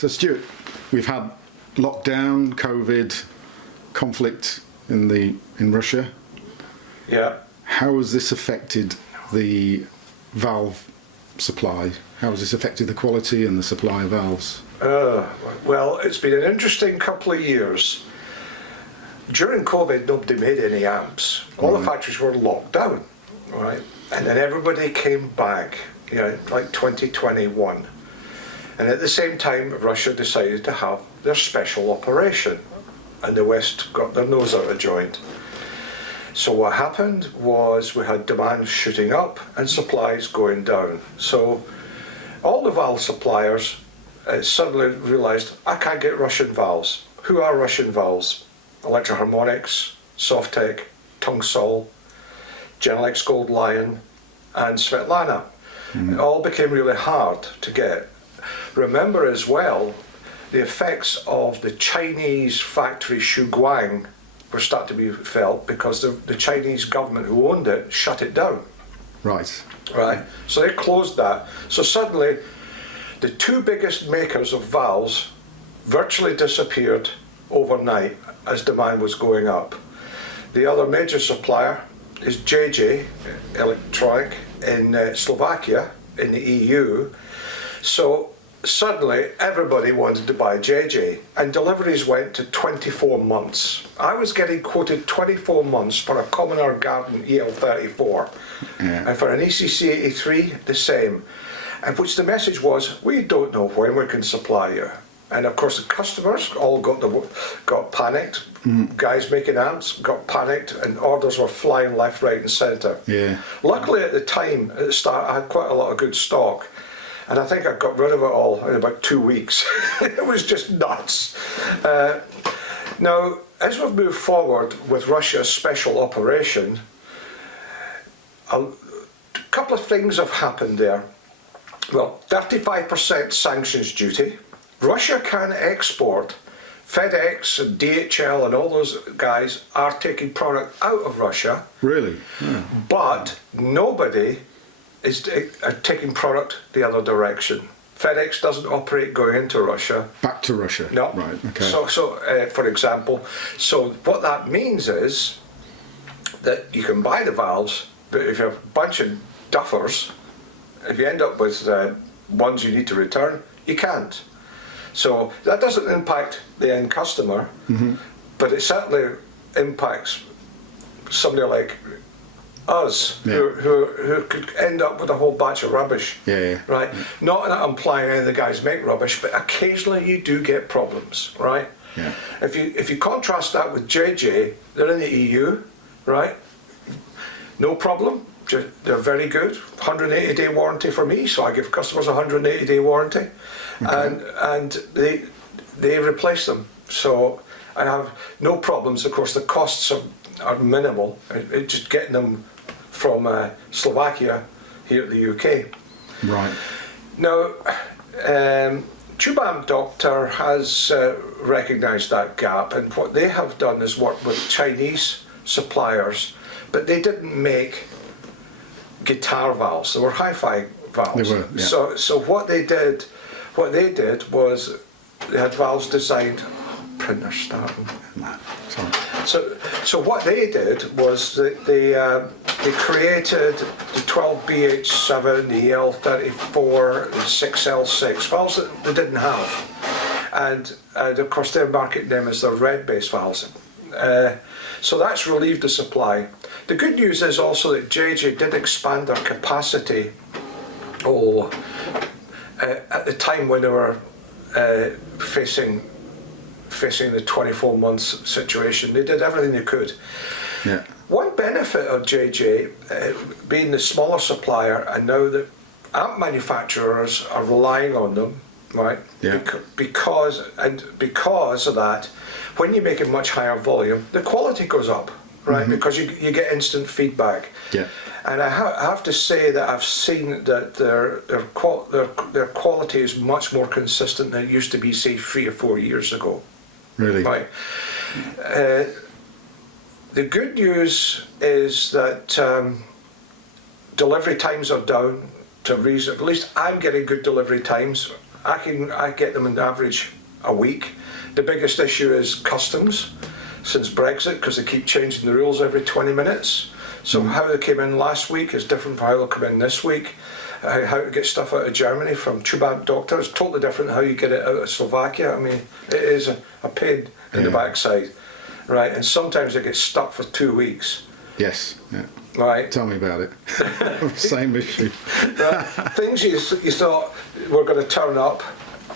So Stewart, we've had lockdown, COVID, conflict in Russia. Yeah. How has this affected the valve supply? How has this affected the quality and the supply of valves? Well, it's been an interesting couple of years. During COVID, nobody made any amps. All the factories were locked down, right? And then everybody came back, like 2021. And at the same time, Russia decided to have their special operation, and the West got their nose out of joint. So what happened was we had demand shooting up and supplies going down. So all the valve suppliers suddenly realized, I can't get Russian valves. Who are Russian valves? Electro-Harmonics, Softtech, Tungsol, Genelex Gold Lion, and Svetlana. It all became really hard to get. Remember as well, the effects of the Chinese factory Shuguang were starting to be felt because the Chinese government who owned it shut it down. Right. Right. So they closed that. So suddenly, the two biggest makers of valves virtually disappeared overnight as demand was going up. The other major supplier is JJ Electronic in Slovakia, in the EU. So suddenly everybody wanted to buy JJ, and deliveries went to 24 months. I was getting quoted 24 months for a Commoner Garden EL34, and for an ECC 83 the same, and which the message was, we don't know when we can supply you. And of course the customers all got panicked. Guys making amps got panicked, and orders were flying left, right and centre. Yeah. Luckily at the time, at the start, I had quite a lot of good stock, and I think I got rid of it all in about 2 weeks. It was just nuts. Now, as we've moved forward with Russia's special operation, a couple of things have happened there. Well, 35% sanctions duty. Russia can export. FedEx and DHL and all those guys are taking product out of Russia. Really? Yeah. But nobody is taking product the other direction. FedEx doesn't operate going into Russia. Back to Russia? No. Right, okay. So for example, so what that means is that you can buy the valves, but if you have a bunch of duffers, if you end up with ones you need to return, you can't. So that doesn't impact the end customer, but it certainly impacts somebody like us, who could end up with a whole batch of rubbish. Right? Yeah. Not that I'm implying any of the guys make rubbish, but occasionally you do get problems, right? Yeah. If you contrast that with JJ, they're in the EU, right? No problem. They're very good. 180-day warranty for me, so I give customers a 180-day warranty, and they replace them. So I have no problems. Of course, the costs are minimal. It's just getting them from Slovakia here at the UK. Right. Now, Tube Amp Doctor has recognised that gap, and what they have done is work with Chinese suppliers, but they didn't make guitar valves. They were hi-fi valves. They were, yeah. So what they did was they had valves designed. Printer starting. Sorry. So what they did was they created the 12BH7, the EL34, the 6L6 valves that they didn't have, and of course they're marketing them as the red base valves. So that's relieved the supply. The good news is also that JJ did expand their capacity at the time when they were facing the 24 months situation. They did everything they could. Yeah. One benefit of JJ being the smaller supplier, and now that amp manufacturers are relying on them, right? Yeah. Because of that, when you make a much higher volume, the quality goes up, right? Because you get instant feedback. Yeah. And I have to say that I've seen that their quality is much more consistent than it used to be, say, 3 or 4 years ago. Really? Right. The good news is that delivery times are down to reason. At least I'm getting good delivery times. I get them on average a week. The biggest issue is customs since Brexit, because they keep changing the rules every 20 minutes. So how they came in last week is different from how they'll come in this week. How to get stuff out of Germany from Tube Doctor is totally different than how you get it out of Slovakia. I mean, it is a pain in the backside, right? And sometimes it gets stuck for 2 weeks. Yes. Yeah. Right. Tell me about it. Same issue. Right. Things you thought were going to turn up,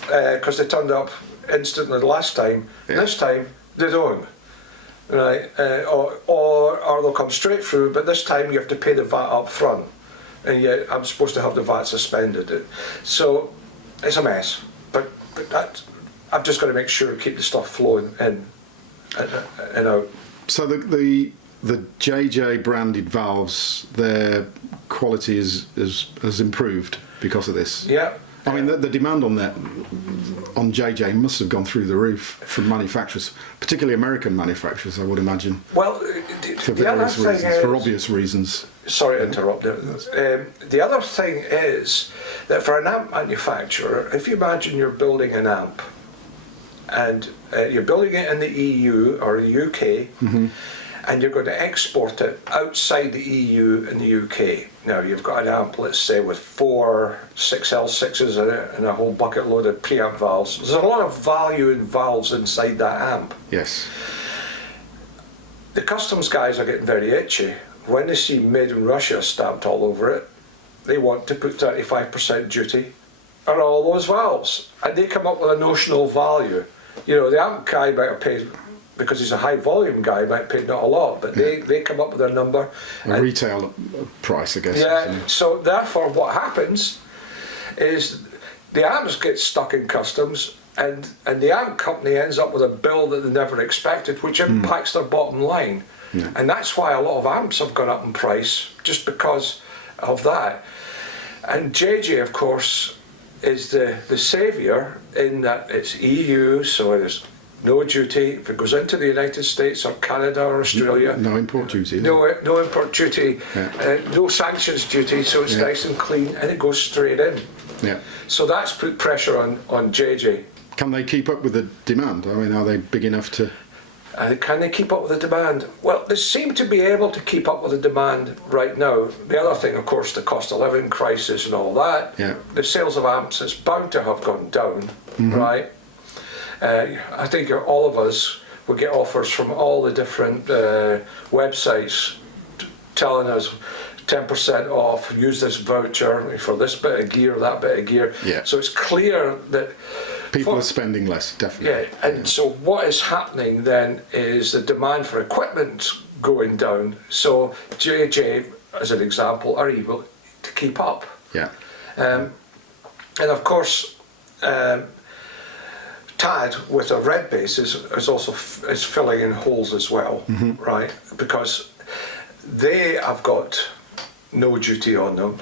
because they turned up instantly the last time. Yeah. This time they don't. Right. Or they'll come straight through, but this time you have to pay the VAT up front. And yet I'm supposed to have the VAT suspended. So it's a mess. But I've just got to make sure to keep the stuff flowing in and out. So the JJ branded valves, their quality has improved because of this. Yeah. I mean, the demand on JJ must have gone through the roof from manufacturers, particularly American manufacturers, I would imagine. Well, for various reasons, for obvious reasons. Sorry to interrupt there. The other thing is that for an amp manufacturer, if you imagine you're building an amp and you're building it in the EU or the UK, and you're going to export it outside the EU and the UK. Now you've got an amp, let's say, with 4 6L6s in it and a whole bucket load of preamp valves. There's a lot of value in valves inside that amp. Yes. The customs guys are getting very itchy. When they see made in Russia stamped all over it, they want to put 35% duty on all those valves. And they come up with a notional value. You know, the amp guy might have paid, because he's a high volume guy, might pay not a lot, but they come up with a number. A retail price, I guess. Yeah, so therefore what happens is the amps get stuck in customs, and the amp company ends up with a bill that they never expected, which impacts their bottom line. Yeah. And that's why a lot of amps have gone up in price, just because of that. And JJ, of course, is the saviour in that it's EU, so there's no duty. If it goes into the United States or Canada or Australia, no import duty. No import duty, no sanctions duty, so it's nice and clean, and it goes straight in. Yeah. So that's put pressure on JJ. Can they keep up with the demand? I mean, are they big enough to? Can they keep up with the demand? Well, they seem to be able to keep up with the demand right now. The other thing, of course, the cost of living crisis and all that. Yeah. The sales of amps is bound to have gone down, right? I think all of us would get offers from all the different websites telling us 10% off, use this voucher for this bit of gear, that bit of gear. Yeah. So it's clear that People are spending less, definitely. yeah, and so what is happening then is the demand for equipment going down. So JJ, as an example, are able to keep up. Yeah. And of course, TAD with a red base is also is filling in holes as well, right? Because they have got no duty on them.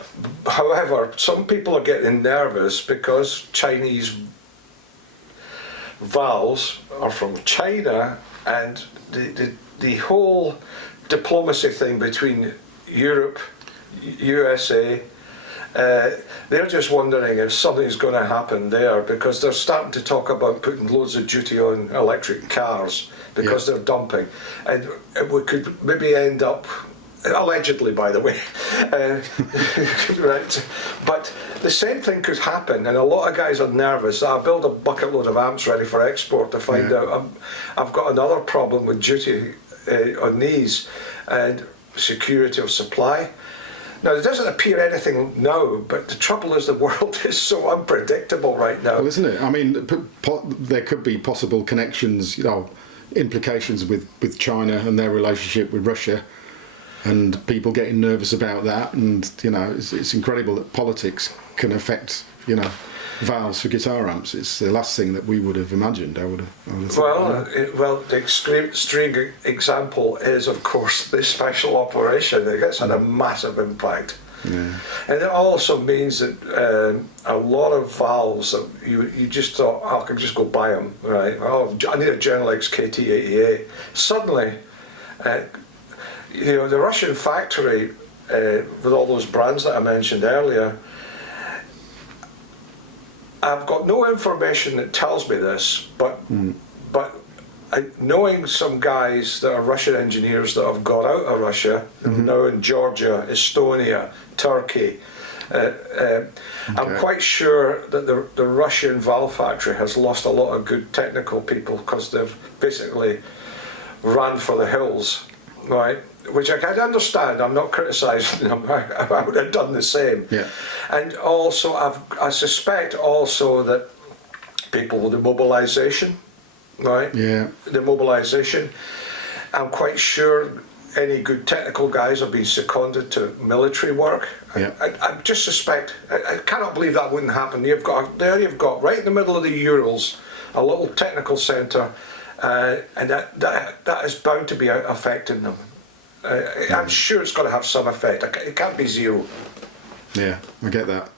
However, some people are getting nervous because Chinese valves are from China, and the whole diplomacy thing between Europe, USA, they're just wondering if something's going to happen there, because they're starting to talk about putting loads of duty on electric cars because they're dumping, and we could maybe end up, allegedly by the way, right, but the same thing could happen, and a lot of guys are nervous. I build a bucket load of amps ready for export to find out I've got another problem with duty on these and security of supply. Now, there doesn't appear anything now, but the trouble is the world is so unpredictable right now. Well, isn't it? I mean, there could be possible connections, implications with China and their relationship with Russia, and people getting nervous about that. And it's incredible that politics can affect valves for guitar amps. It's the last thing that we would have imagined. I would have thought. Well, the extreme example is, of course, this special operation. It's had a massive impact. Yeah. And it also means that a lot of valves that you just thought, I can just go buy them, right? Oh, I need a Genelex KT88. Suddenly, the Russian factory with all those brands that I mentioned earlier, I've got no information that tells me this, but knowing some guys that are Russian engineers that have got out of Russia, now in Georgia, Estonia, Turkey, I'm quite sure that the Russian valve factory has lost a lot of good technical people because they've basically ran for the hills, right? Which I can understand. I'm not criticising them. I would have done the same. Yeah. And also, I suspect also that people with the mobilisation, right? Yeah. The mobilisation. I'm quite sure any good technical guys have been seconded to military work. Yeah. I just suspect. I cannot believe that wouldn't happen. You've got right in the middle of the Urals, a little technical centre, and that is bound to be affecting them. I'm sure it's got to have some effect. It can't be zero. Yeah, I get that.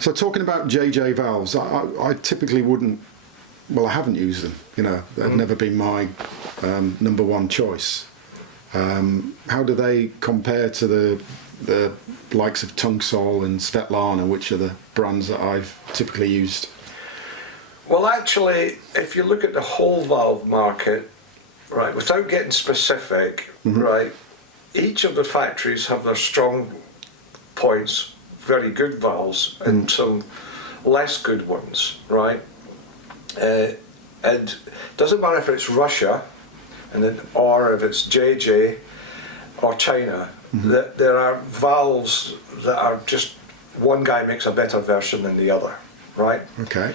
So talking about JJ valves, I typically wouldn't. Well, I haven't used them. You know, they've never been my number one choice. How do they compare to the likes of Tunxol and Svetlana, which are the brands that I've typically used? Well, actually, if you look at the whole valve market, right, without getting specific, right, each of the factories have their strong points, very good valves, and some less good ones, right? And it doesn't matter if it's Russia, or if it's JJ or China, that there are valves that are just, one guy makes a better version than the other, right? Okay.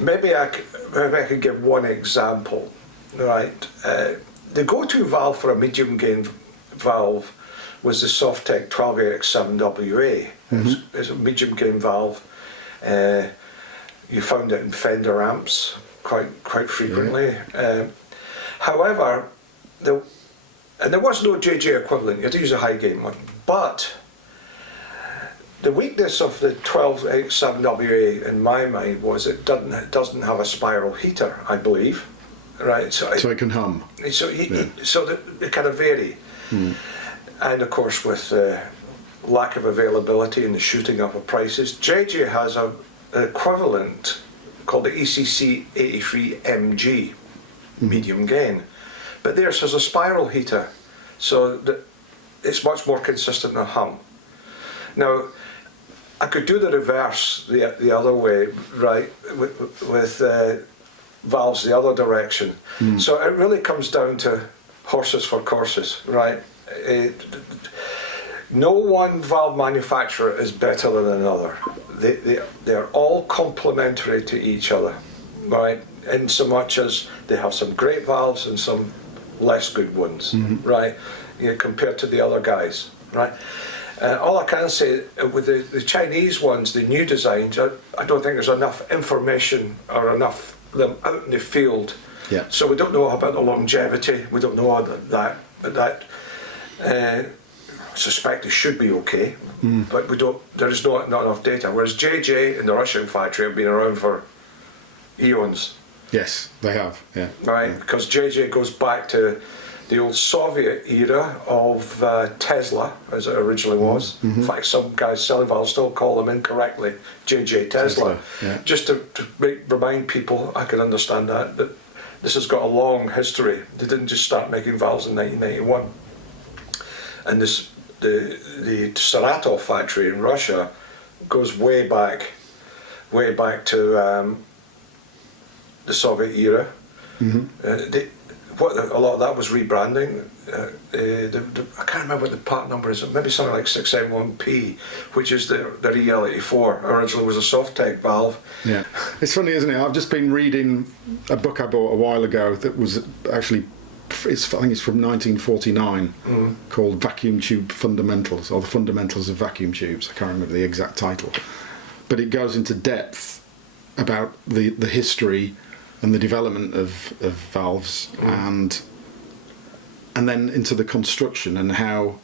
Maybe I could give one example, right? The go-to valve for a medium gain valve was the Softec 12AX7WA. It's a medium gain valve. You found it in Fender amps quite frequently. Yeah. However, there was no JJ equivalent. You had to use a high gain one. But the weakness of the 12AX7WA in my mind was it doesn't have a spiral heater, I believe. Right, so it can hum. So it kind of vary, and of course with lack of availability and the shooting up of prices, JJ has an equivalent called the ECC 83MG, medium gain, but theirs has a spiral heater, so it's much more consistent than hum. Now, I could do the reverse the other way, right, with valves the other direction. So it really comes down to horses for courses, right? No one valve manufacturer is better than another. They're all complementary to each other, right? In so much as they have some great valves and some less good ones, right? Compared to the other guys, right? All I can say with the Chinese ones, the new designs, I don't think there's enough information or enough them out in the field. Yeah. So we don't know about the longevity. We don't know that, but that I suspect it should be okay. But we don't. There is not enough data. Whereas JJ and the Russian factory have been around for eons. Yes, they have. Yeah. Right, because JJ goes back to the old Soviet era of Tesla, as it originally was. In fact, some guys selling valves still call them incorrectly JJ Tesla. Yeah. Just to remind people, I can understand that this has got a long history. They didn't just start making valves in 1991. And the Saratov factory in Russia goes way back to the Soviet era. A lot of that was rebranding. I can't remember what the part number is. Maybe something like 6M1P, which is the EL84. Originally was a Softec valve. Yeah, it's funny, isn't it? I've just been reading a book I bought a while ago that was actually, I think it's from 1949, called Vacuum Tube Fundamentals, or the Fundamentals of Vacuum Tubes. I can't remember the exact title, but it goes into depth about the history and the development of valves, and then into the construction and how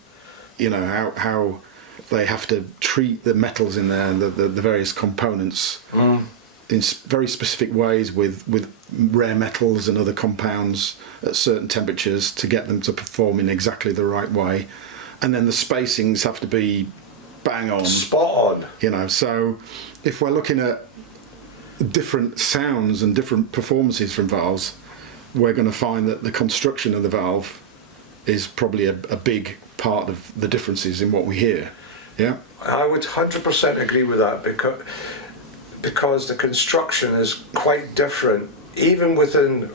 they have to treat the metals in there and the various components in very specific ways with rare metals and other compounds at certain temperatures to get them to perform in exactly the right way, and then the spacings have to be bang on. Spot on. You know, so if we're looking at different sounds and different performances from valves, we're going to find that the construction of the valve is probably a big part of the differences in what we hear. Yeah, I would 100% agree with that, because the construction is quite different, even within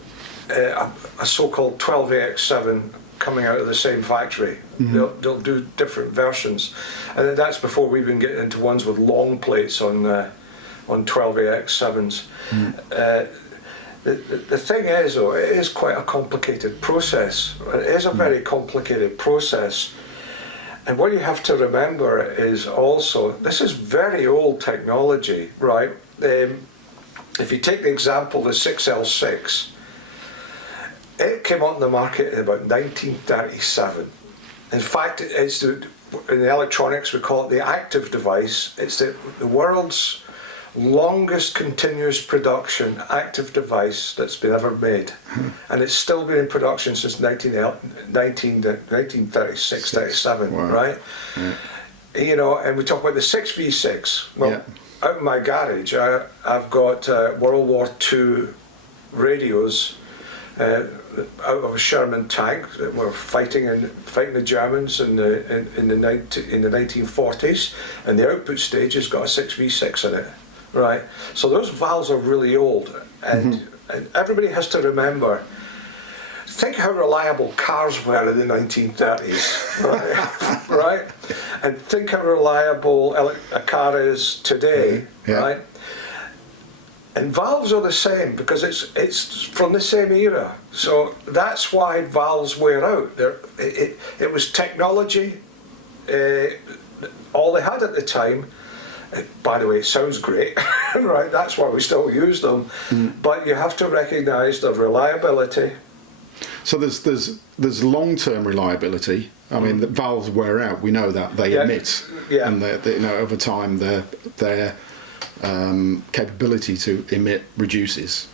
a so-called 12AX7 coming out of the same factory. They'll do different versions, and that's before we even get into ones with long plates on 12AX7s. The thing is, though, it is quite a complicated process. It is a very complicated process. And what you have to remember is also, this is very old technology, right? If you take the example, the 6L6, it came on the market in about 1937. In fact, it's in the electronics, we call it the active device. It's the world's longest continuous production active device that's been ever made, and it's still been in production since 1936, 37. Wow. Right? Yeah. You know, and we talk about the 6v6. Well, out in my garage, I've got World War II radios out of a Sherman tank that were fighting the Germans in the 1940s, and the output stage has got a 6v6 in it. Right, so those valves are really old, and everybody has to remember, think how reliable cars were in the 1930s, right? Right? And think how reliable a car is today, right? And valves are the same, because it's from the same era. So that's why valves wear out. It was technology, all they had at the time. By the way, it sounds great, right? That's why we still use them. But you have to recognise the reliability. So there's long-term reliability. I mean, the valves wear out. We know that they emit, and you know, over time their capability to emit reduces.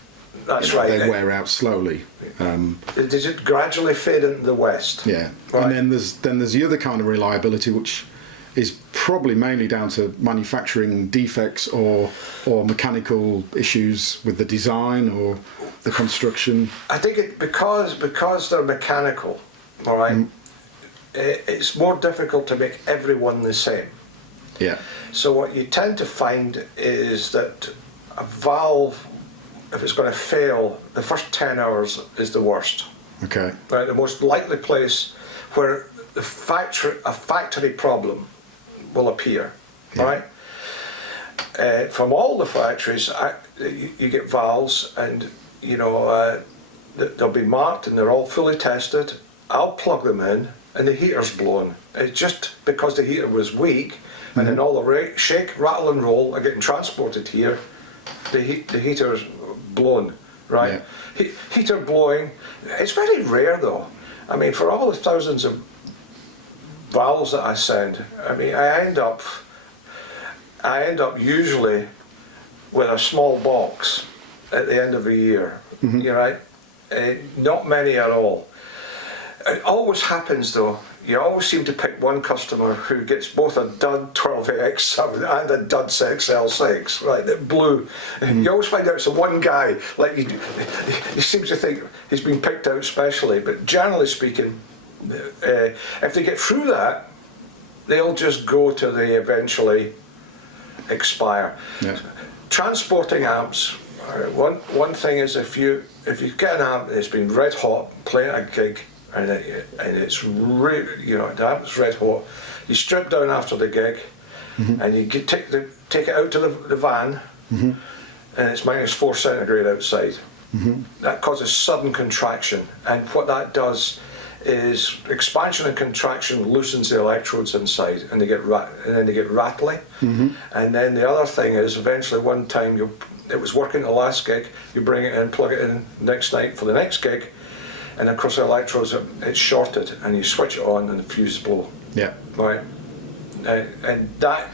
That's right. right. They wear out slowly. Does it gradually fade into the west? Yeah, right. And then there's the other kind of reliability, which is probably mainly down to manufacturing defects or mechanical issues with the design or the construction. I think because they're mechanical, all right, it's more difficult to make everyone the same. Yeah. So what you tend to find is that a valve, if it's going to fail, the first 10 hours is the worst. Okay. Right, the most likely place where a factory problem will appear, right? From all the factories, you get valves, and you know they'll be marked and they're all fully tested. I'll plug them in, and the heater's blown. It's just because the heater was weak, and then all the shake, rattle, and roll are getting transported here. The heater's blown, right? Yeah. Heater blowing. It's very rare, though. I mean, for all the thousands of valves that I send, I mean, I end up usually with a small box at the end of the year. You right? Not many at all. It always happens, though. You always seem to pick one customer who gets both a dud 12AX7 and a dud 6L6, right? That blew. You always find out it's the one guy. Like you seem to think he's been picked out specially, but generally speaking, if they get through that, they'll just go till they eventually expire. Yeah. Transporting amps. One thing is if you get an amp that's been red hot playing a gig, and it's really, you know, the amp's red hot, you strip down after the gig, and you take it out to the van, and it's -4 centigrade outside. That causes sudden contraction, and what that does is expansion and contraction loosens the electrodes inside, and they get rattly. And then the other thing is, eventually one time it was working the last gig, you bring it in, plug it in next night for the next gig, and across the electrodes it's shorted, and you switch it on and the fuse blow. Yeah. Right. And that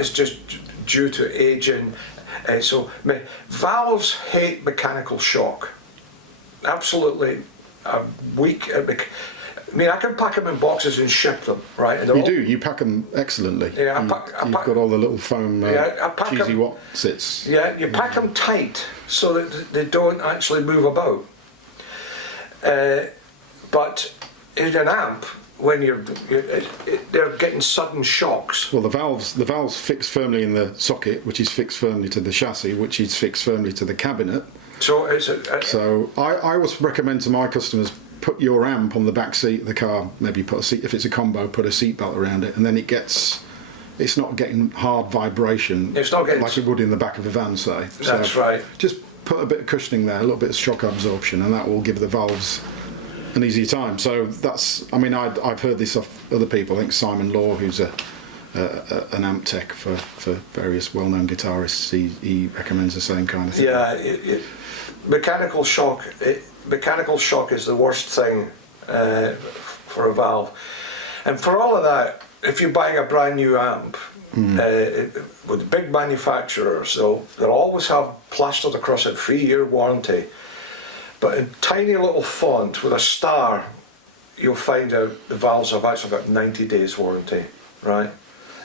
is just due to aging. So valves hate mechanical shock. Absolutely weak. I mean, I can pack them in boxes and ship them, right? And You do. You pack them excellently. Yeah, You've got all the little foam cheesy Watsits. Yeah, you pack them tight so that they don't actually move about. But in an amp, when they're getting sudden shocks. Well, the valves fix firmly in the socket, which is fixed firmly to the chassis, which is fixed firmly to the cabinet. So it's So I always recommend to my customers, put your amp on the back seat of the car. Maybe put a seat, if it's a combo, put a seat belt around it, and then it's not getting hard vibration. It's not getting like it would in the back of a van, say. That's right. Just put a bit of cushioning there, a little bit of shock absorption, and that will give the valves an easier time. So that's, I mean, I've heard this off other people. I think Simon Law, who's an amp tech for various well-known guitarists, he recommends the same kind of thing. Yeah, mechanical shock is the worst thing for a valve. And for all of that, if you're buying a brand new amp, with big manufacturers, they'll always have plastered across it 3-year warranty. But in tiny little font with a star, you'll find out the valves have actually got 90 days warranty, right?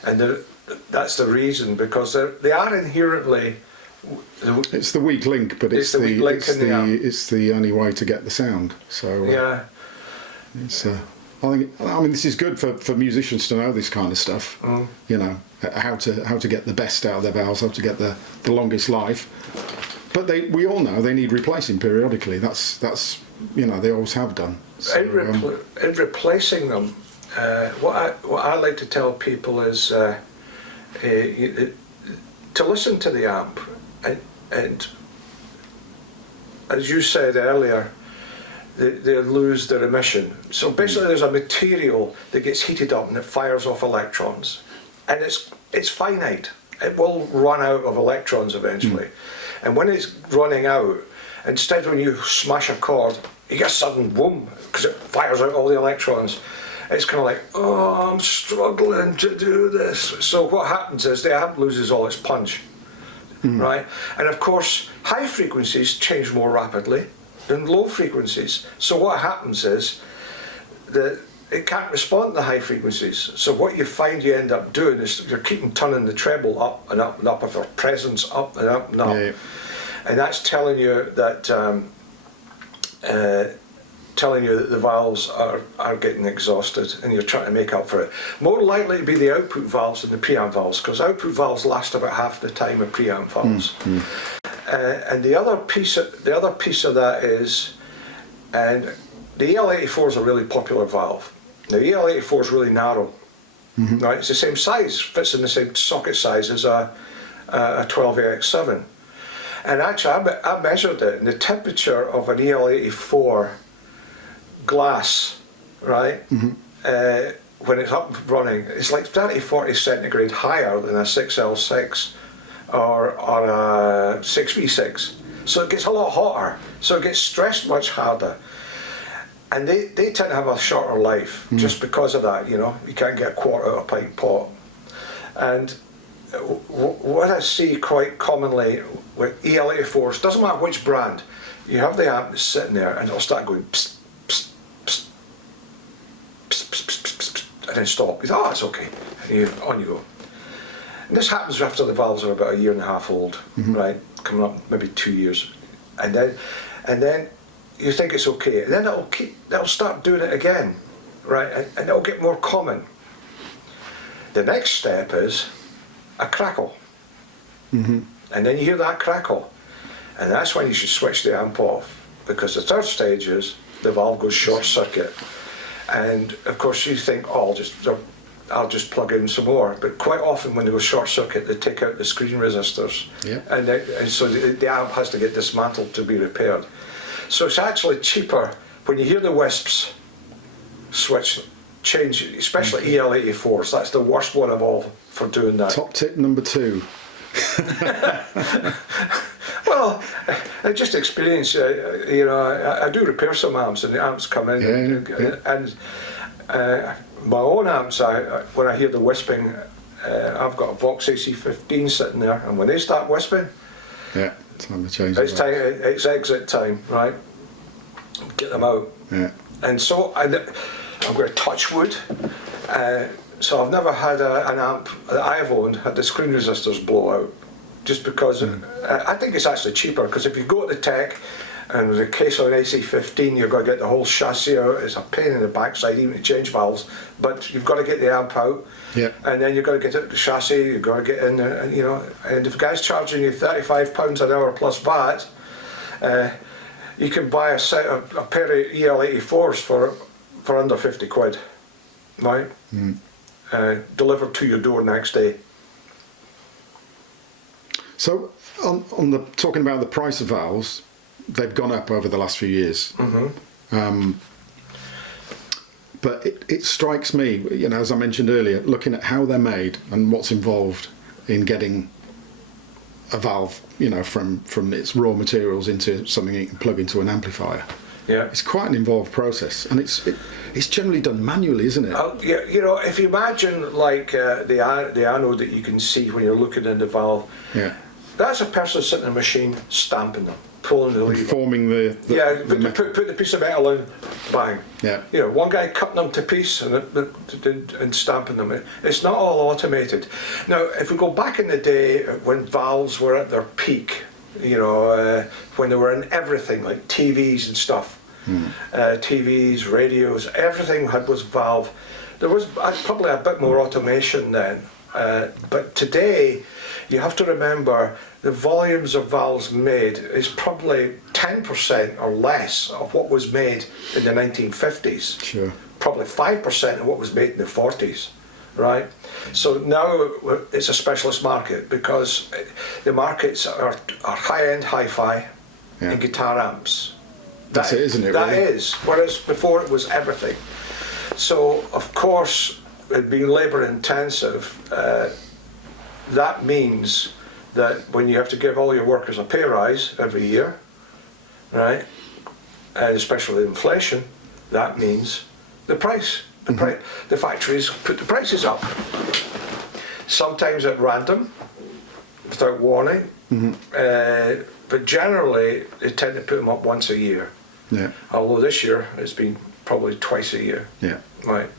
And that's the reason, because they are inherently... It's the weak link, but it's the only way to get the sound. So yeah, it's I mean this is good for musicians to know this kind of stuff. You know, how to get the best out of their valves, how to get the longest life. But we all know they need replacing periodically. That's you know, they always have done. So, in replacing them, what I like to tell people is to listen to the amp, and as you said earlier, they lose their emission. So basically, there's a material that gets heated up and it fires off electrons, and it's finite. It will run out of electrons eventually. And when it's running out, instead when you smash a chord, you get a sudden boom, because it fires out all the electrons. It's kind of like, oh, I'm struggling to do this. So what happens is the amp loses all its punch, right? And of course, high frequencies change more rapidly than low frequencies. So what happens is that it can't respond to high frequencies. So what you find you end up doing is you're keeping turning the treble up and up and up, with their presence up and up and up. Yeah. And that's telling you that the valves are getting exhausted, and you're trying to make up for it. More likely to be the output valves than the preamp valves, because output valves last about half the time of preamp valves. And the other piece of that is, and the EL84 is a really popular valve. Now, the EL84 is really narrow. Right? It's the same size, fits in the same socket size as a 12AX7. And actually, I measured it, and the temperature of an EL84 glass, right, when it's up and running, it's like 30-40 centigrade higher than a 6L6 or a 6V6. So it gets a lot hotter, so it gets stressed much harder. And they tend to have a shorter life just because of that, you know. You can't get a quart out of a pint pot. And what I see quite commonly with EL84s, doesn't matter which brand, you have the amp that's sitting there and it'll start going psst, psst, psst, psst, psst, psst, psst, psst, and then stop. You think, oh, that's okay. And on you go. And this happens after the valves are about 1.5 years old, right? Coming up maybe 2 years. And then you think it's okay, and then it'll start doing it again, right? And it'll get more common. The next step is a crackle, and then you hear that crackle, and that's when you should switch the amp off, because the third stage is the valve goes short circuit, and of course you think, oh, I'll just plug in some more, but quite often when they go short circuit, they take out the screen resistors, and so the amp has to get dismantled to be repaired. So it's actually cheaper when you hear the wisps, change, especially EL84s. That's the worst one of all for doing that. Top tip number 2. Well, I just experience, you know, I do repair some amps, and the amps come in, and my own amps, when I hear the wisping, I've got a Vox AC15 sitting there, and when they start wisping, time to change. It's exit time, right? Get them out. Yeah. And so, I'm going to touch wood. So I've never had an amp that I've owned had the screen resistors blow out, just because I think it's actually cheaper, because if you go to the tech and there's a case of an AC15, you've got to get the whole chassis out. It's a pain in the backside even to change valves, but you've got to get the amp out, and then you've got to get it the chassis, you've got to get in there, and and if the guy's charging you £35 an hour plus VAT, you can buy a pair of EL84s for under 50 quid, right? Delivered to your door next day. So, on the talking about the price of valves, they've gone up over the last few years. But it strikes me, as I mentioned earlier, looking at how they're made and what's involved in getting a valve, from its raw materials into something you can plug into an amplifier. Yeah, it's quite an involved process, and it's generally done manually, isn't it? If you imagine like the anode that you can see when you're looking in the valve, that's a person sitting in a machine stamping them, pulling the lever, forming the put the piece of metal in, bang. Yeah. One guy cutting them to piece and stamping them. It's not all automated. Now, if we go back in the day when valves were at their peak, when they were in everything like TVs and stuff, TVs, radios, everything was valve. There was probably a bit more automation then, but today you have to remember the volumes of valves made is probably 10% or less of what was made in the 1950s. Sure. Probably 5% of what was made in the 40s. Right, so now it's a specialist market, because the markets are high-end hi-fi and guitar amps. That's it, isn't it? That really? is, whereas before it was everything. So of course, it being labour intensive, that means that when you have to give all your workers a pay rise every year, right, and especially inflation, that means the price. The factories put the prices up, sometimes at random, without warning, but generally they tend to put them up once a year. Yeah. Although this year it's been probably twice a year. Yeah. Right.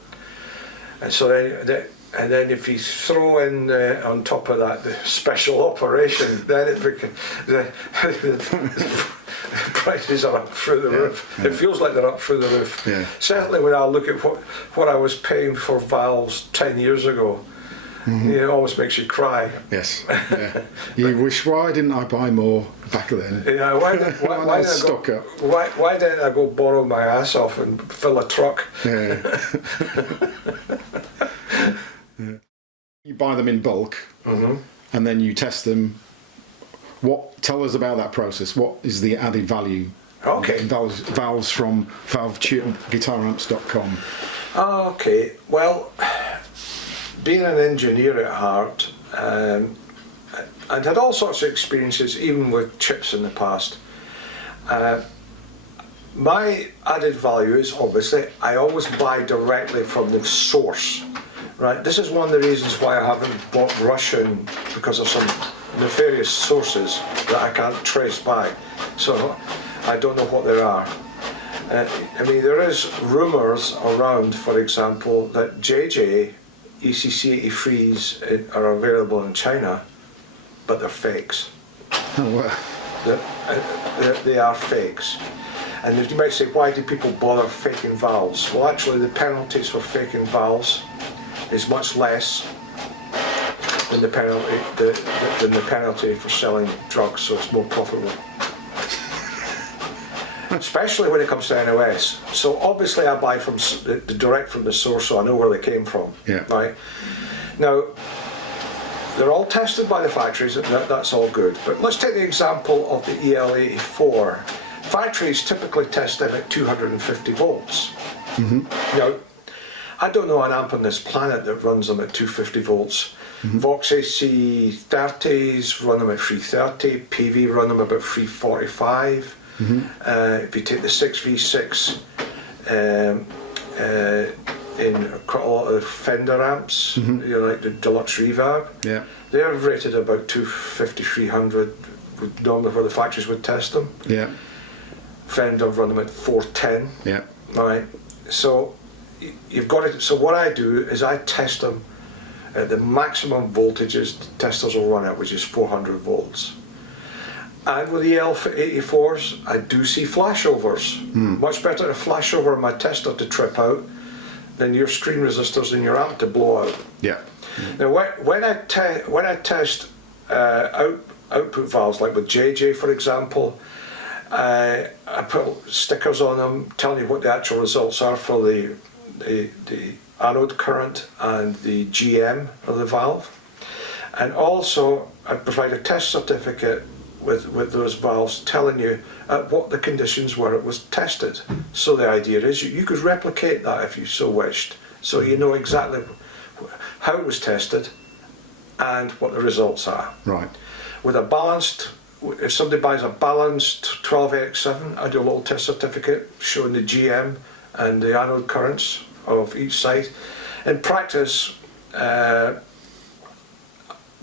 And so then if you throw in on top of that the special operation, then it becomes the prices are up through the roof. It feels like they're up through the roof. Certainly when I look at what I was paying for valves 10 years ago, it almost makes you cry. Yes. Yeah. You wish, why didn't I buy more back then? Why didn't I go borrow my ass off and fill a truck? Yeah. You buy them in bulk, and then you test them. Tell us about that process. What is the added value? Okay. Valves from valveguitaramps.com. Okay. Well, being an engineer at heart, and had all sorts of experiences, even with chips in the past. My added value is obviously I always buy directly from the source. Right. This is one of the reasons why I haven't bought Russian, because of some nefarious sources that I can't trace back. So I don't know what they are. There is rumours around, for example, that JJ ECC83s are available in China, but they're fakes. Oh, wow. They are fakes. And you might say, why do people bother faking valves? Well, actually, the penalties for faking valves is much less than the penalty for selling drugs, so it's more profitable. Especially when it comes to NOS. So obviously I buy from the direct from the source, so I know where they came from. Yeah. Right. Now, they're all tested by the factories, and that's all good. But let's take the example of the EL84. Factories typically test them at 250 volts. Now, I don't know an amp on this planet that runs them at 250 volts. Vox AC30s run them at 330, PV run them about 345. If you take the 6V6 in quite a lot of Fender amps, like the Deluxe Reverb, they're rated about 250, 300, normally where the factories would test them. Fender run them at 410. Right. So you've got to. So what I do is I test them at the maximum voltages testers will run at, which is 400 volts. And with the EL84s, I do see flashovers. Much better to flash over my tester to trip out than your screen resistors in your amp to blow out. Yeah. Now, when I test output valves, like with JJ, for example, I put stickers on them telling you what the actual results are for the anode current and the GM of the valve. And also, I provide a test certificate with those valves telling you at what the conditions were it was tested. So the idea is you could replicate that if you so wished. So you know exactly how it was tested and what the results are. Right. With a balanced, if somebody buys a balanced 12AX7, I do a little test certificate showing the GM and the anode currents of each side. In practice,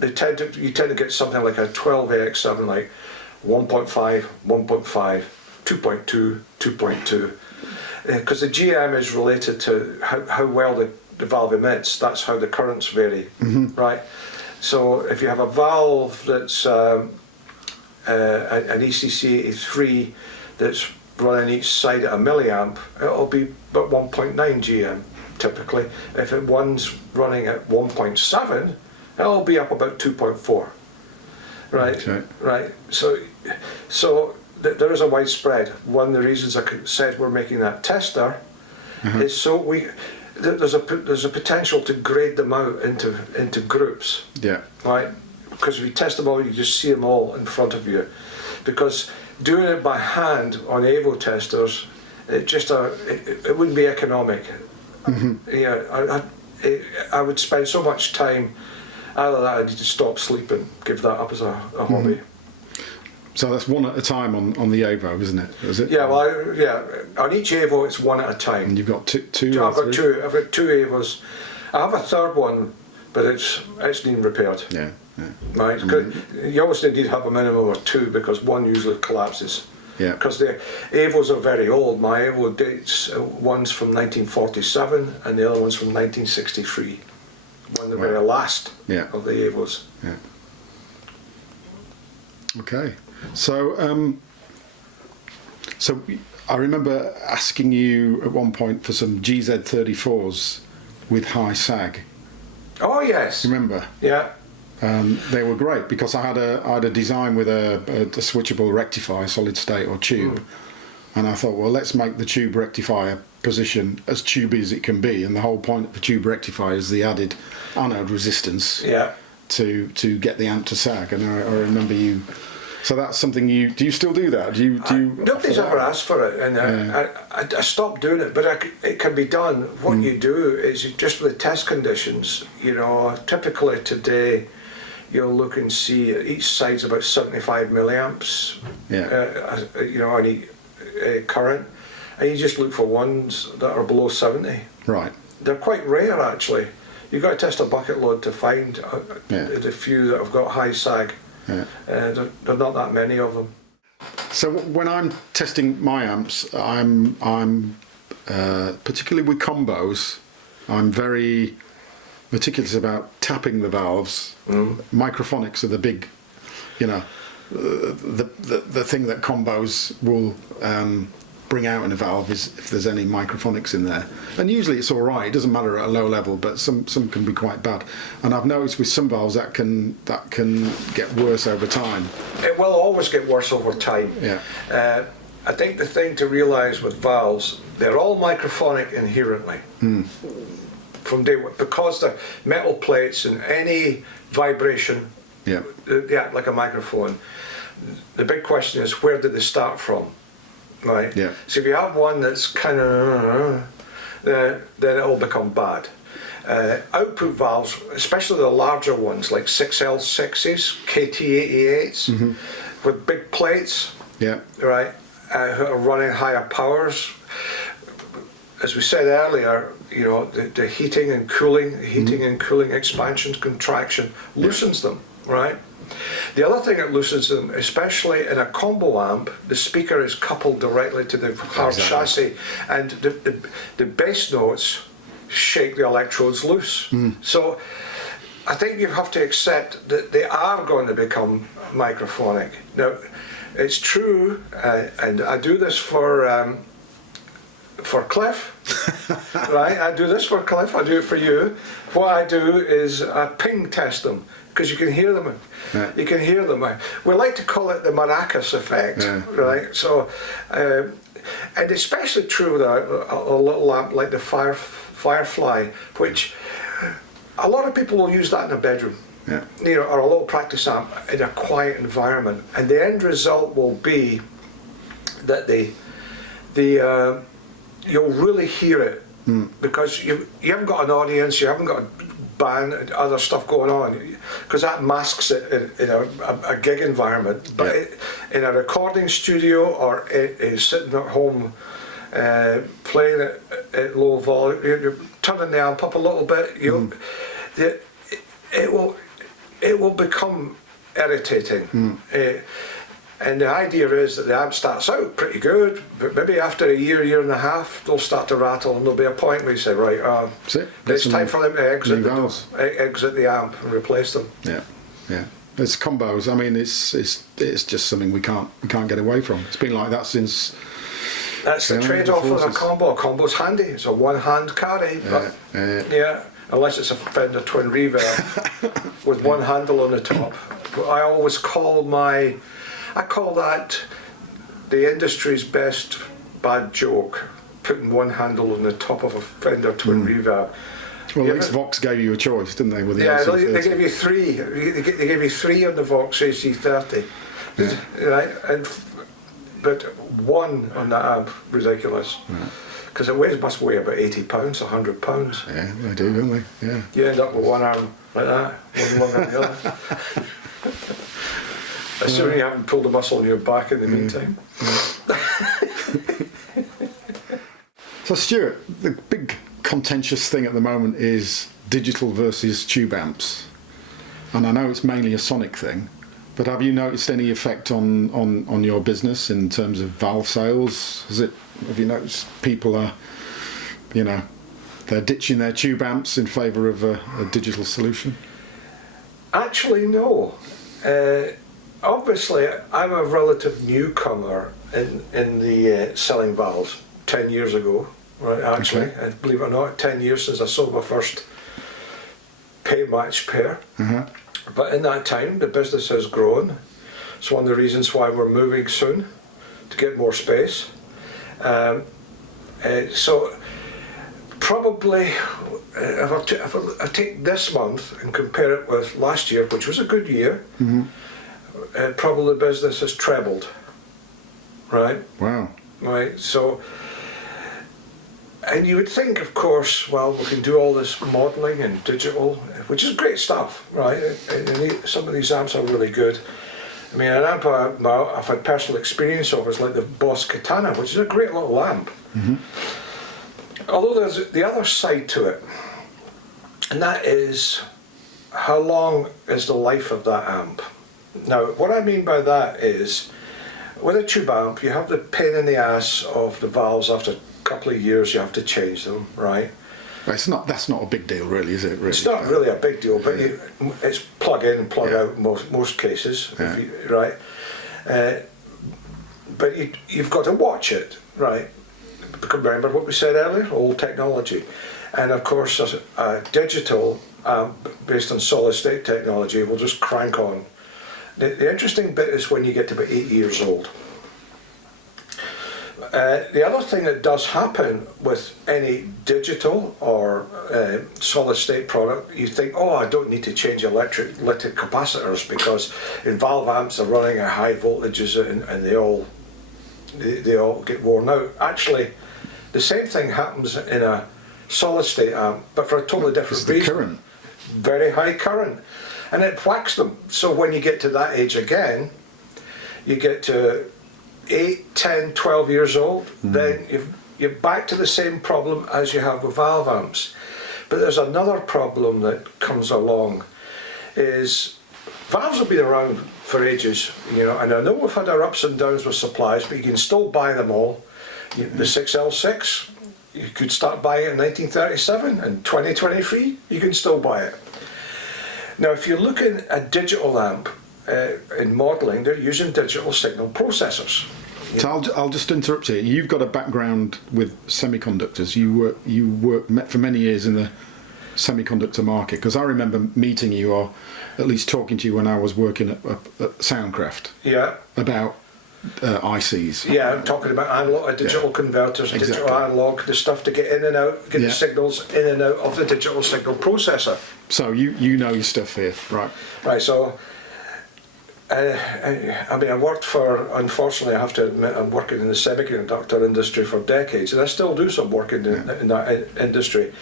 you tend to get something like a 12AX7, like 1.5, 1.5, 2.2, 2.2, because the GM is related to how well the valve emits. That's how the currents vary, right? So if you have a valve that's an ECC83 that's running each side at a milliamp, it'll be about 1.9 GM typically. If one's running at 1.7, it'll be up about 2.4. Right, Okay. right. So there is a wide spread. One of the reasons I said we're making that tester is so there's a potential to grade them out into groups. Yeah. Right, because if you test them all, you just see them all in front of you. Because doing it by hand on Evo testers, it wouldn't be economic. Yeah, I would spend so much time. Either that, I need to stop sleeping, give that up as a hobby. So that's one at a time on the Evo, isn't it? Is it? Yeah, well, on each Evo it's one at a time. And you've got two. I've got two. I've got two Evos. I have a third one, but it's being repaired. Yeah. Right. You always need to have a minimum of two because one usually collapses. Yeah. Because the Evos are very old. My Evo dates, one's from 1947 and the other one's from 1963. One of the very last of the Evos. Yeah. Okay. So so I remember asking you at one point for some GZ34s with high sag. Oh yes. Remember? Yeah. They were great because I had a design with a switchable rectifier, solid state or tube, and I thought, well, let's make the tube rectifier position as tubey as it can be, and the whole point of the tube rectifier is the added anode resistance to get the amp to sag. And I remember you. So that's something do you still do that? Do you nobody's ever asked for it, and I stopped doing it, but it can be done. What you do is just with the test conditions, typically today you'll look and see each side's about 75 milliamps, any current, and you just look for ones that are below 70. Right. They're quite rare actually. You've got to test a bucket load to find the few that have got high sag. Yeah. There are not that many of them. So when I'm testing my amps, I'm particularly with combos, I'm very meticulous about tapping the valves. Microphonics are the big, the thing that combos will bring out in a valve is if there's any microphonics in there, and usually it's all right. It doesn't matter at a low level, but some can be quite bad. And I've noticed with some valves that can get worse over time. It will always get worse over time. Yeah. I think the thing to realise with valves, they're all microphonic inherently. From day one, because they're metal plates and any vibration, they act like a microphone. The big question is, where did they start from? Right. Yeah. So if you have one that's kind of, then it'll become bad. Output valves, especially the larger ones like 6L6s, KT88s, with big plates. Yeah. Right. Who are running higher powers. As we said earlier, the heating and cooling, expansion, contraction loosens them. Right. The other thing that loosens them, especially in a combo amp, the speaker is coupled directly to the hard chassis, and the bass notes shake the electrodes loose. So I think you have to accept that they are going to become microphonic. Now, it's true, and I do this for Cliff, right? I do this for Cliff, I do it for you. What I do is I ping test them, because you can hear them. Yeah. You can hear them. We like to call it the maracas effect, yeah. right? So, and especially true with a little lamp like the Firefly, which a lot of people will use that in a bedroom. Yeah. You know, or a little practice amp in a quiet environment, and the end result will be that you'll really hear it, because you haven't got an audience, you haven't got a band and other stuff going on, because that masks it in a gig environment. But in a recording studio or sitting at home playing at low volume, you're turning the amp up a little bit, it will become irritating. And the idea is that the amp starts out pretty good, but maybe after a year and a half, they'll start to rattle, and there'll be a point where you say, right, it's time for them to exit the amp and replace them. Yeah, yeah. It's combos. I mean, it's just something we can't get away from. It's been like that since. That's the trade-off with a combo. A combo's handy. It's a one-hand carry, but unless it's a Fender Twin Reverb with one handle on the top. I always call that the industry's best bad joke, putting one handle on the top of a Fender Twin Reverb. Well, at least Vox gave you a choice, didn't they? With the AC30? They gave you three. They gave you three on the Vox AC30, right? But one on that amp, ridiculous. Because it must weigh about 80 pounds, 100 pounds. Yeah, they do, don't they? Yeah. You end up with one arm like that, one longer than the other. Assuming you haven't pulled a muscle in your back in the meantime. So Stewart, the big contentious thing at the moment is digital versus tube amps. And I know it's mainly a sonic thing, but have you noticed any effect on your business in terms of valve sales? Have you noticed people are, they're ditching their tube amps in favour of a digital solution? Actually, no. Obviously, I'm a relative newcomer in the selling valves. 10 years ago, right? Actually, Okay. and believe it or not, 10 years since I sold my first pay match pair. But in that time, the business has grown. It's one of the reasons why we're moving soon to get more space. So probably, if I take this month and compare it with last year, which was a good year, probably the business has trebled, right? Wow. Right, so, and you would think, of course, well, we can do all this modelling and digital, which is great stuff, right? And some of these amps are really good. I mean, an amp I've had personal experience of is like the Boss Katana, which is a great little amp. Although there's the other side to it, and that is, how long is the life of that amp? Now, what I mean by that is, with a tube amp, you have the pain in the ass of the valves. After a couple of years, you have to change them, right? That's not a big deal, really, is it? Really? It's not really a big deal, but it's plug in and plug out in most cases, right? But you've got to watch it, right? Because remember what we said earlier, old technology. And of course, a digital based on solid state technology will just crank on. The interesting bit is when you get to about 8 years old. The other thing that does happen with any digital or solid state product, you think, oh, I don't need to change electric capacitors because in valve amps they're running at high voltages and they all get worn out. Actually, the same thing happens in a solid state amp, but for a totally different reason. Current. Very high current. And it whacks them. So when you get to that age again, you get to 8, 10, 12 years old, then you're back to the same problem as you have with valve amps. But there's another problem that comes along, is valves have been around for ages, and I know we've had our ups and downs with supplies, but you can still buy them all. The 6L6 you could start buying it in 1937, and 2023 you can still buy it. Now, if you're looking at a digital amp in modelling, they're using digital signal processors. So I'll just interrupt you. You've got a background with semiconductors. You worked for many years in the semiconductor market, because I remember meeting you, or at least talking to you, when I was working at Soundcraft. Yeah. About ICs. Yeah, I'm talking about analog, digital converters, Exactly. digital analog, the stuff to get in and out, get the signals in and out of the digital signal processor. So you know your stuff here, right? Right, so I mean, I worked for, unfortunately I have to admit, I'm working in the semiconductor industry for decades, and I still do some work in that industry.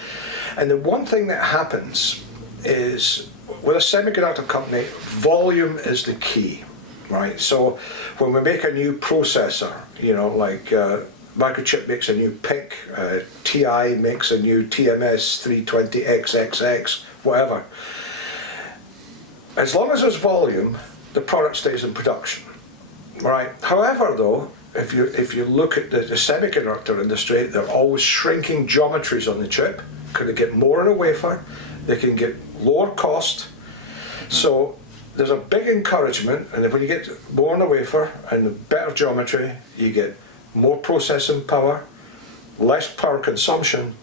And the one thing that happens is, with a semiconductor company, volume is the key, right? So when we make a new processor, you know, like Microchip makes a new PIC, TI makes a new TMS 320XXX, whatever. As long as there's volume, the product stays in production, right? However, though, if you look at the semiconductor industry, they're always shrinking geometries on the chip. Because they get more in a wafer, they can get lower cost. So there's a big encouragement, and when you get more in a wafer and better geometry, you get more processing power, less power consumption,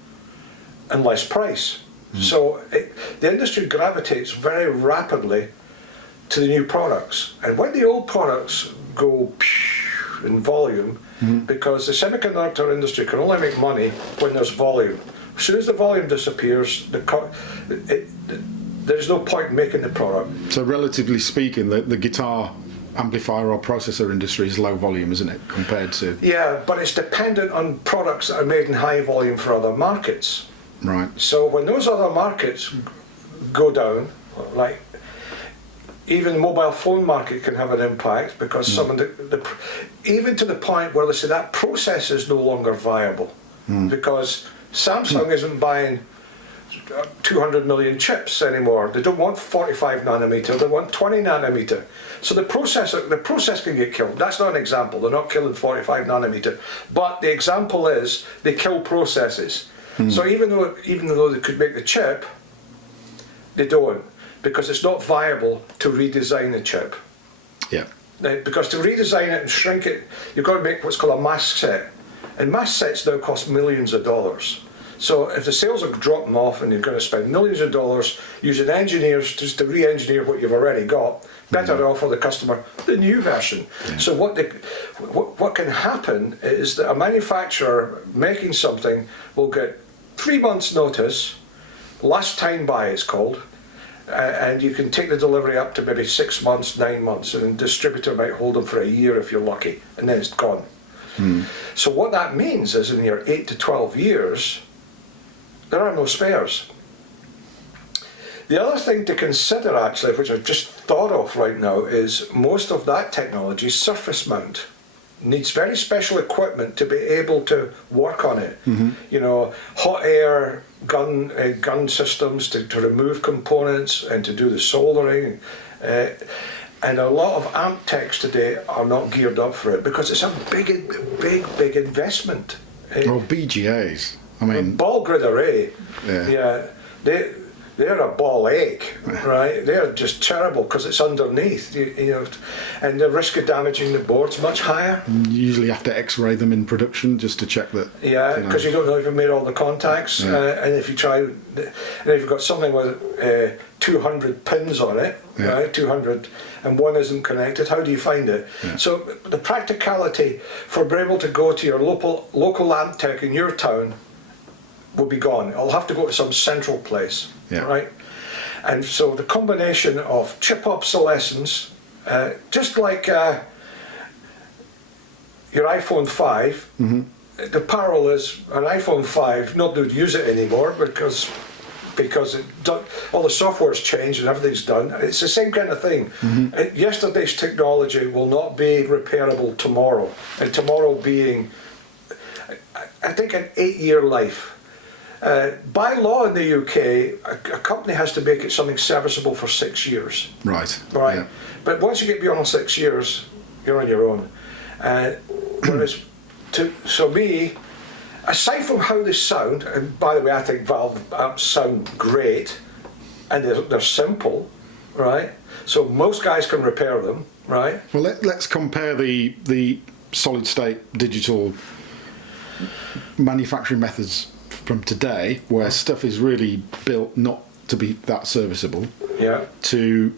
and less price. So the industry gravitates very rapidly to the new products. And when the old products go in volume, because the semiconductor industry can only make money when there's volume. As soon as the volume disappears, there's no point in making the product. So relatively speaking, the guitar amplifier or processor industry is low volume, isn't it, compared to... Yeah, but it's dependent on products that are made in high volume for other markets. Right. So when those other markets go down, like even the mobile phone market can have an impact, because some of the even to the point where they say that process is no longer viable, because Samsung isn't buying 200 million chips anymore. They don't want 45 nanometer, they want 20 nanometer. So the process can get killed. That's not an example, they're not killing 45 nanometer. But the example is they kill processes. So even though they could make the chip, they don't, because it's not viable to redesign the chip. Yeah. Because to redesign it and shrink it, you've got to make what's called a mask set. And mask sets now cost millions of dollars. So if the sales are dropping off and you're going to spend millions of dollars using engineers just to re-engineer what you've already got, better offer the customer the new version. So what can happen is that a manufacturer making something will get 3 months notice, last time buy it's called, and you can take the delivery up to maybe 6 months, 9 months, and the distributor might hold them for a year if you're lucky, and then it's gone. So what that means is, in your 8 to 12 years, there are no spares. The other thing to consider, actually, which I've just thought of right now, is most of that technology surface mount. Needs very special equipment to be able to work on it. You know, hot air gun systems to remove components and to do the soldering. And a lot of amp techs today are not geared up for it, because it's a big investment. Or BGAs. I mean, ball grid array. Yeah. They're a ball ache, right? They're just terrible because it's underneath, you know, and the risk of damaging the board's much higher. you usually have to X-ray them in production just to check that. Yeah, because you don't know if you've made all the contacts, and if you try, and if you've got something with 200 pins on it, right, 200, and one isn't connected, how do you find it? So the practicality for being able to go to your local amp tech in your town will be gone. I'll have to go to some central place, right? And so the combination of chip obsolescence, just like your iPhone 5, the parallel is an iPhone 5, nobody would use it anymore because all the software's changed and everything's done. It's the same kind of thing. Yesterday's technology will not be repairable tomorrow, and tomorrow being, I think, an 8-year life. By law in the UK, a company has to make it something serviceable for 6 years. Right. Yeah. But once you get beyond 6 years, you're on your own. Whereas, so me, aside from how they sound, and by the way, I think valve amps sound great, and they're simple, right? So most guys can repair them, right? Well, let's compare the solid state digital manufacturing methods from today, where stuff is really built not to be that serviceable. Yeah. To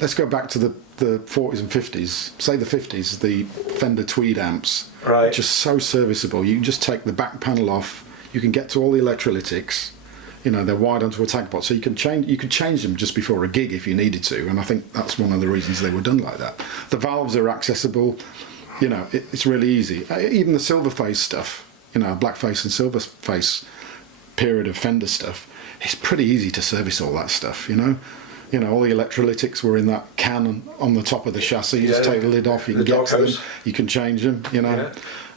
let's go back to the 40s and 50s, say the 50s, the Fender Tweed amps, Right. just so serviceable. You can just take the back panel off, you can get to all the electrolytics, you know, they're wired onto a tag pot, so you could change them just before a gig if you needed to, and I think that's one of the reasons they were done like that. The valves are accessible, you know, it's really easy. Even the silver face stuff, you know, black face and silver face period of Fender stuff, it's pretty easy to service all that stuff, you know. You know, all the electrolytics were in that can on the top of the chassis. You just take the lid off, you can get to them, you can change them, you know.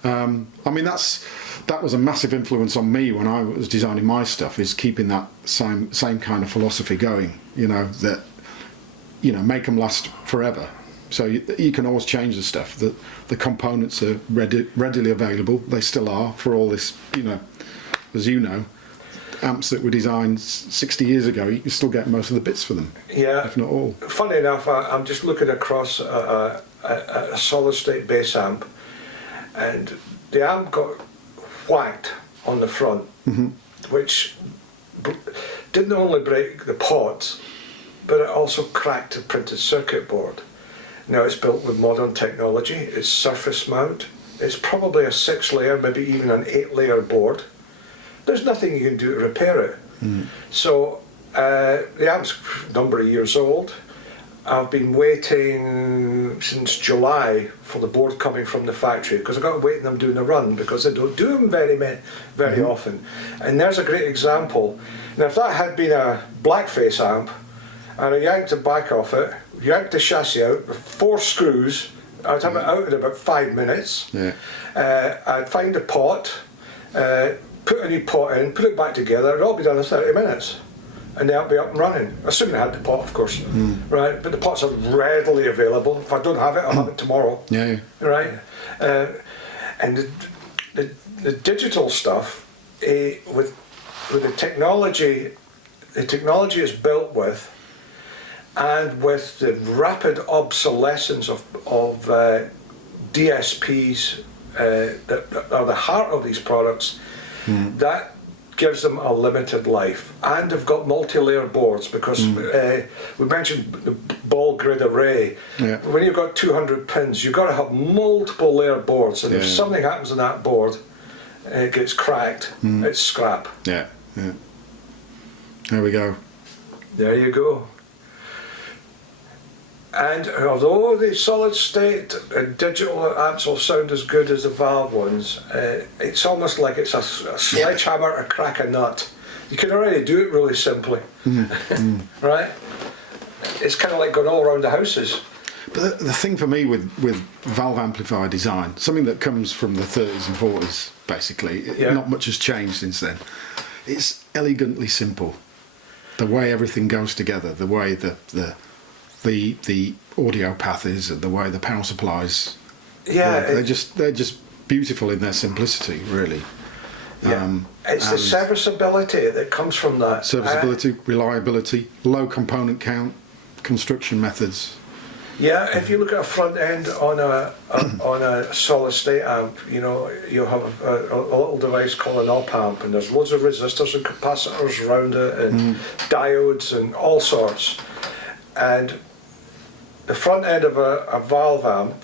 Yeah. I mean, that was a massive influence on me when I was designing my stuff, is keeping that same kind of philosophy going, you know, that, you know, make them last forever. So you can always change the stuff. The components are readily available. They still are for all this, you know, as you know. Amps that were designed 60 years ago, you can still get most of the bits for them, if not all. Funny enough, I'm just looking across a solid state bass amp, and the amp got whacked on the front, which didn't only break the pots, but it also cracked the printed circuit board. Now it's built with modern technology, it's surface mount, it's probably a 6-layer, maybe even an 8-layer board. There's nothing you can do to repair it. So the amp's a number of years old. I've been waiting since July for the board coming from the factory, because I've got to wait on them doing a run, because they don't do them very often. And there's a great example. Now if that had been a blackface amp, and I yanked the back off it, yanked the chassis out with 4 screws, I'd have it out in about 5 minutes. I'd find a pot, put a new pot in, put it back together, it'd all be done in 30 minutes. And they'll be up and running, assuming I had the pot, of course. Right? But the pots are readily available. If I don't have it, I'll have it tomorrow. Right? And the digital stuff, with the technology is built with, and with the rapid obsolescence of DSPs that are the heart of these products, that gives them a limited life. And they've got multi-layer boards, because we mentioned the ball grid array. When you've got 200 pins, you've got to have multiple layer boards, and if something happens on that board, it gets cracked, it's scrap. There we go. There you go. And although the solid state and digital amps will sound as good as the valve ones, it's almost like it's a sledgehammer to crack a nut. You can already do it really simply, right? It's kind of like going all around the houses. But the thing for me with valve amplifier design, something that comes from the 30s and 40s, basically, not much has changed since then. It's elegantly simple. The way everything goes together, the way the audio path is, and the way the power supplies work. They're just beautiful in their simplicity, really. It's the serviceability that comes from that. Serviceability, reliability, low component count, construction methods. If you look at a front end on a solid state amp, you know, you'll have a little device called an op amp, and there's loads of resistors and capacitors around it, and diodes and all sorts. And the front end of a valve amp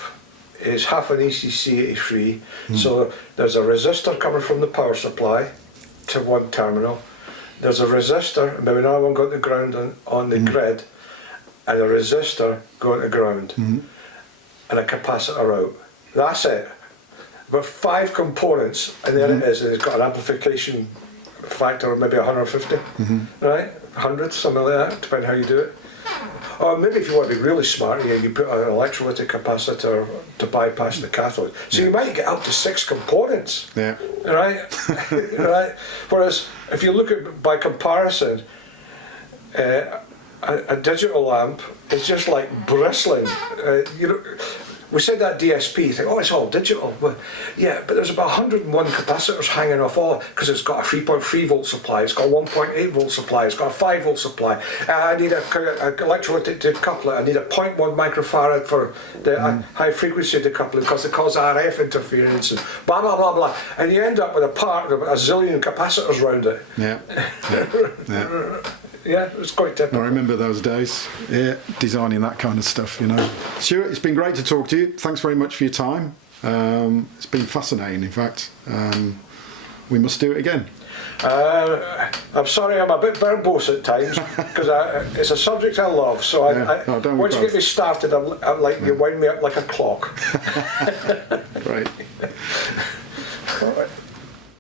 is half an ECC83, so there's a resistor coming from the power supply to one terminal, there's a resistor, maybe another one going to ground on the grid, and a resistor going to ground, and a capacitor out. That's it. About 5 components, and there it is, and it's got an amplification factor of maybe 150, right? 100, something like that, depending how you do it. Or maybe if you want to be really smart, you put an electrolytic capacitor to bypass the cathode. So you might get up to 6 components. Right? Right? Whereas if you look at, by comparison, a digital amp is just like bristling. we said that DSP, you think, oh, it's all digital. Well, yeah, but there's about 101 capacitors hanging off all, because it's got a 3.3 volt supply, it's got a 1.8 volt supply, it's got a 5 volt supply. I need a electrolytic decoupler, I need a 0.1 microfarad for the high frequency decoupling because it causes RF interference, and blah, blah, blah, blah. And you end up with a part with a zillion capacitors around it. Yeah. Yeah. Yeah, it's quite typical. I remember those days, yeah, designing that kind of stuff, you know. Stuart, it's been great to talk to you. Thanks very much for your time. It's been fascinating, in fact. We must do it again. I'm sorry, I'm a bit verbose at times because it's a subject I love. So once you get me started, I'm like you wind me up like a clock. Right. All right.